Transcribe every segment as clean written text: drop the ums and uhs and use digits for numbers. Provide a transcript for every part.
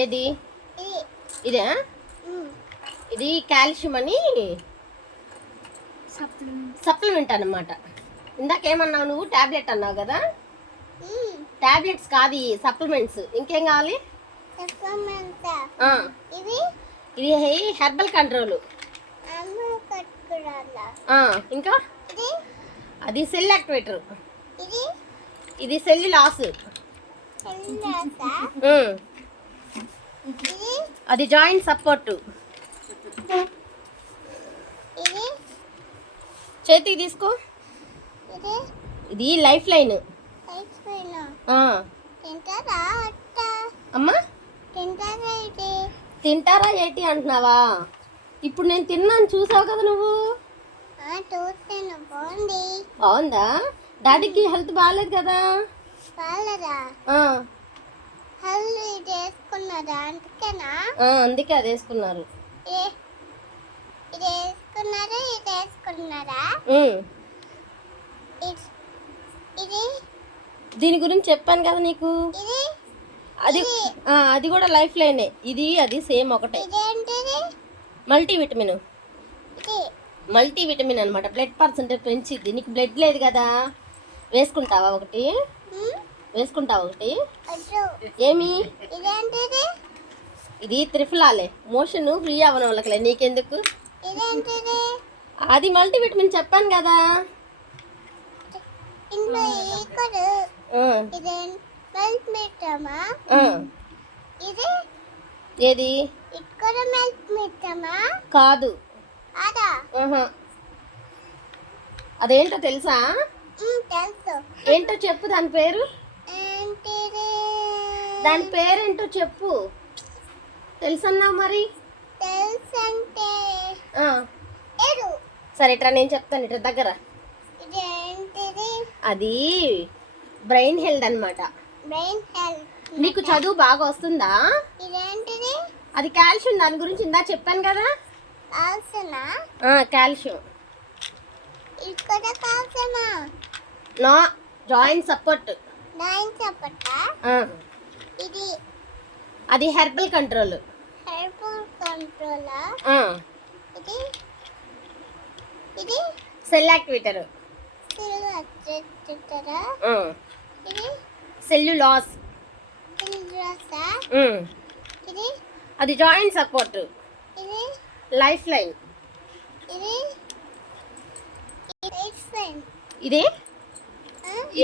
ఏది ఇదే? ఇది కాల్షియం అని సప్లిమెంట్ అన్నమాట. ఇందాకేమన్నావు నువ్వు? టాబ్లెట్ అన్నావు కదా. టాబ్లెట్స్ కాదు, సప్లిమెంట్స్. ఇంకేం కావాలి? ఇది హెర్బల్ కంట్రోల్. ఇంకా అది సెల్ యాక్టివేటర్. ఇది సెల్ లాస్. అది జాయింట్ సపోర్ట్. చేతికి తీసుకో. ఇది లైఫ్ లైన్. అమ్మా తింటారా ఏంటి అంటున్నావా? ఇప్పుడు నేను తిన్నాను, చూసావు కదా నువ్వు. బాగుందా? డాడీకి హెల్త్ బాగాలేదు కదా. అందుకే అది వేసుకున్నారు. దీని గురించి చెప్పాను కదా నీకు. అది కూడా లైఫ్ లైనే. ఇది అది సేమ్ ఒకటే. మల్టీవిటమిన్. మల్టీవిటమిన్ అనమాట. బ్లడ్ పర్సెంటేజ్ పెంచిద్ది. నీకు బ్లడ్ లేదు కదా. వేసుకుంటావా ఒకటి? ఏమి? ఇది త్రిఫలాలే. మోషన్ ఫ్రీ అవ్వని వాళ్ళకి. నీకెందుకు? అది మల్టీవిటమిన్ చెప్పాను కదా. ఏది? కాదు. అదేంటో తెలుసా? ఏంటో చెప్పు. దాని పేరు పేరేంటో చెప్పు. తెలుసన్నా మరి. సరే ఇట్రా, నేను చెప్తాను. ఇట్రా దగ్గర. అది బ్రెయిన్ హెల్త్ అన్నమాట. నీకు చదువు బాగా వస్తుందా? అది కాల్షియం. దాని గురించి ఇందా చెప్పాను కదా. కాల్షియం. No, joint support. అది herbal control. Cell activator. Cellulase. అది జాయింట్ సపోర్ట్. Life line. ఇది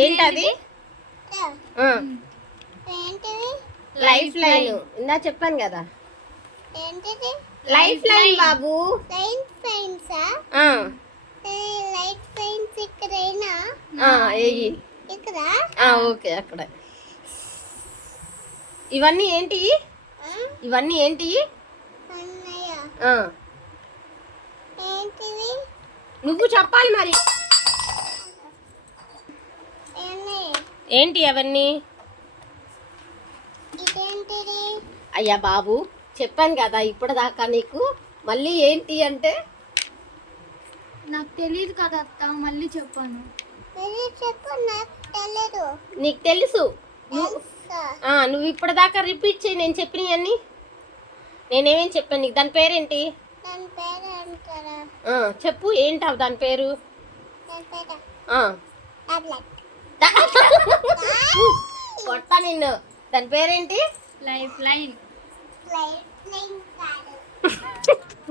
ఏంటది? Life line. ఇందా చెప్పాను కదా. లైఫ్ లైన్ బాబు. ఓకే, అక్కడ. ఇవన్నీ ఏంటి? నువ్వు చెప్పాలి మరి. ఏంటి అవన్నీ? అయ్యా బాబు, చెప్పాను కదా ఇప్పటిదాకా నీకు. మళ్ళీ ఏంటి అంటే? నాకు తెలియదు కదా అత్త, మళ్ళీ చెప్పాను. నీకు తెలుసు. నువ్వు ఇప్పటిదాకా రిపీట్ చేయి నేను చెప్పినవన్నీ. నేనేమేం చెప్పాను నీకు? దాని పేరేంటి? చెప్పు. ఏంటి దాని పేరు? కొడతా నిన్ను. దాని పేరేంటి? Life line.